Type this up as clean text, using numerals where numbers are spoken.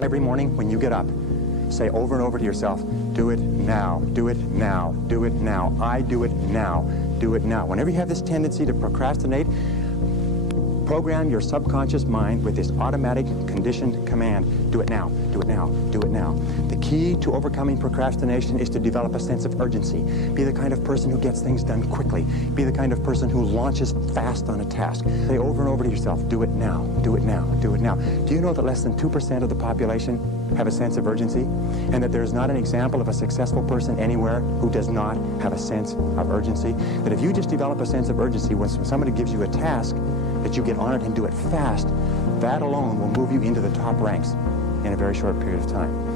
Every morning when you get up, say over and over to yourself, do it now, do it now, do it now, I do it now, do it now. Whenever you have this tendency to procrastinate, program your subconscious mind with this automatic conditioned command, do it now, do it now, do it now. The key to overcoming procrastination is to develop a sense of urgency. Be the kind of person who gets things done quickly. Be the kind of person who launches fast on a task. Say over and over to yourself, do it now, do it now, do it now. Do you know that less than 2% of the population have a sense of urgency? And that there's not an example of a successful person anywhere who does not have a sense of urgency? That if you just develop a sense of urgency when somebody gives you a task, that you get on it and do it fast, that alone will move you into the top ranks in a very short period of time.